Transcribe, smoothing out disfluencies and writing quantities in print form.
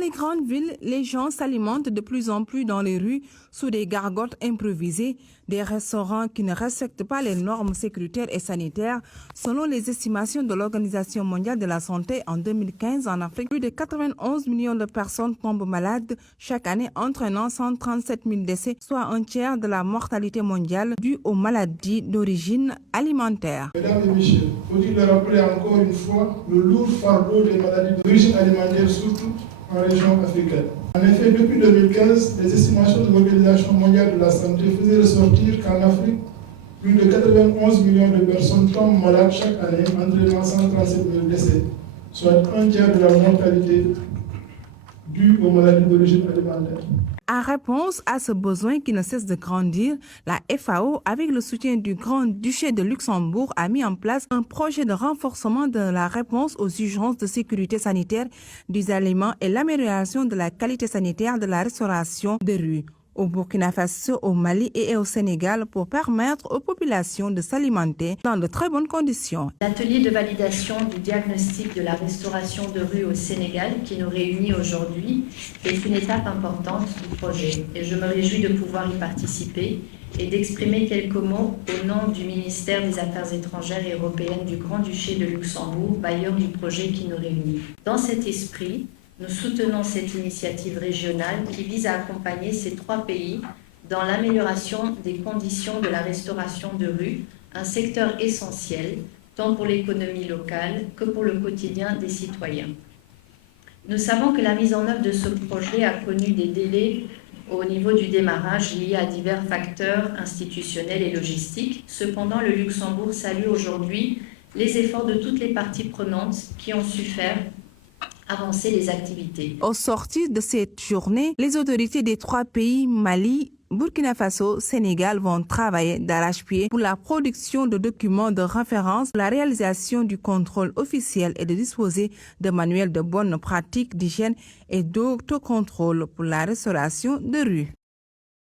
les grandes villes, les gens s'alimentent de plus en plus dans les rues sous des gargotes improvisées, des restaurants qui ne respectent pas les normes sécuritaires et sanitaires. Selon les estimations de l'Organisation mondiale de la santé, en 2015, en Afrique, plus de 91 millions de personnes tombent malades chaque année, entraînant 137 000 décès, soit un tiers de la mortalité mondiale due aux maladies d'origine alimentaire. Mesdames et messieurs, faut-il le rappeler encore une fois, le lourd fardeau des maladies d'origine alimentaire, surtout en région africaine. En effet, depuis 2015, les estimations de l'Organisation mondiale de la santé faisaient ressortir qu'en Afrique, plus de 91 millions de personnes tombent malades chaque année, entraînant 137 000 décès, soit un tiers de la mortalité due aux maladies d'origine alimentaire. En réponse à ce besoin qui ne cesse de grandir, la FAO, avec le soutien du Grand-Duché de Luxembourg, a mis en place un projet de renforcement de la réponse aux urgences de sécurité sanitaire des aliments et l'amélioration de la qualité sanitaire de la restauration de rue au Burkina Faso, au Mali et au Sénégal pour permettre aux populations de s'alimenter dans de très bonnes conditions. L'atelier de validation du diagnostic de la restauration de rue au Sénégal qui nous réunit aujourd'hui est une étape importante du projet et je me réjouis de pouvoir y participer et d'exprimer quelques mots au nom du ministère des Affaires étrangères et européennes du Grand-Duché de Luxembourg, bailleur du projet qui nous réunit. Dans cet esprit, nous soutenons cette initiative régionale qui vise à accompagner ces trois pays dans l'amélioration des conditions de la restauration de rue, un secteur essentiel tant pour l'économie locale que pour le quotidien des citoyens. Nous savons que la mise en œuvre de ce projet a connu des délais au niveau du démarrage liés à divers facteurs institutionnels et logistiques. Cependant, le Luxembourg salue aujourd'hui les efforts de toutes les parties prenantes qui ont su faire avancer les activités. Au sortir de cette journée, les autorités des trois pays, Mali, Burkina Faso, Sénégal, vont travailler d'arrache-pied pour la production de documents de référence, la réalisation du contrôle officiel et de disposer de manuels de bonnes pratiques d'hygiène et d'autocontrôle pour la restauration de rue.